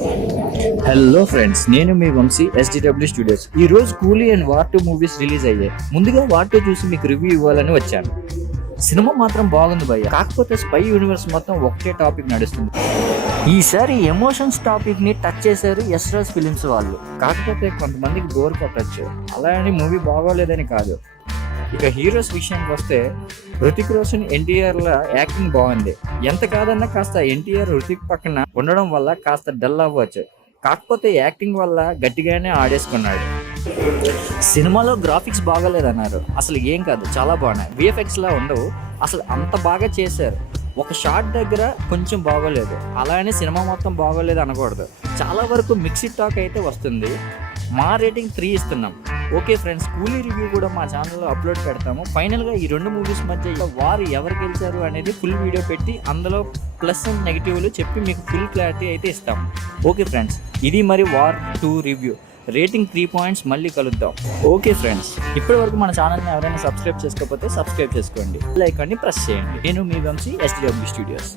Hello friends, నేను మీ Vamsi SDW studios. ఈ రోజు కూలీ అండ్ వార్ 2 మూవీస్ రిలీజ్ అయ్యాయి. ముందుగా వార్ 2 చూసి మీకు రివ్యూ ఇవ్వాలని వచ్చాను. సినిమా మాత్రం బాగుంది భయ్య, కాకపోతే స్పై యూనివర్స్ మొత్తం ఒకటే టాపిక్ నడుస్తుంది. ఈసారి ఎమోషన్స్ టాపిక్ ని టచ్ చేశారు యశ్రాజ్ ఫిలిమ్స్ వాళ్ళు. కాకపోతే కొంతమందికి బోర్ కొట్టచ్చు, అలా అని మూవీ బాగోలేదని కాదు. ఇక హీరోస్ విషయానికి వస్తే హృతిక్ రోషన్ NTR ల యాక్టింగ్ బాగుంది. ఎంత కాదన్నా కాస్త NTR హృతిక్ పక్కన ఉండడం వల్ల కాస్త డల్ అవ్వచ్చు. కాకపోతే యాక్టింగ్ వల్ల గట్టిగానే ఆడేసుకున్నాడు. సినిమాలో గ్రాఫిక్స్ బాగాలేదన్నారు, అసలు ఏం కాదు, చాలా బాగున్నాయి. VFX లా ఉండవు, అసలు అంత బాగా చేశారు. ఒక షాట్ దగ్గర కొంచెం బాగోలేదు, అలానే సినిమా మొత్తం బాగోలేదు అనకూడదు. చాలా వరకు మిక్స్డ్ టాక్ అయితే వస్తుంది. మా రేటింగ్ 3 ఇస్తున్నాం. ఓకే ఫ్రెండ్స్, కూలీ రివ్యూ కూడా మా ఛానల్లో అప్లోడ్ పెడతాము. ఫైనల్గా ఈ 2 మూవీస్ మధ్య వారు ఎవరు గెలిచారు అనేది ఫుల్ వీడియో పెట్టి అందులో ప్లస్ అండ్ నెగిటివ్లు చెప్పి మీకు ఫుల్ క్లారిటీ అయితే ఇస్తాము. ఓకే ఫ్రెండ్స్, ఇది మరి వార్ 2 రివ్యూ. Rating 3 points. మళ్ళీ కలుద్దాం. ఓకే ఫ్రెండ్స్, ఇప్పటి వరకు మన ఛానల్ని ఎవరైనా సబ్స్క్రైబ్ చేసుకోకపోతే సబ్స్క్రైబ్ చేసుకోండి, బెల్ ఐకాన్ని ప్రెస్ చేయండి. నేను మీ వంశీ SDW స్టూడియోస్.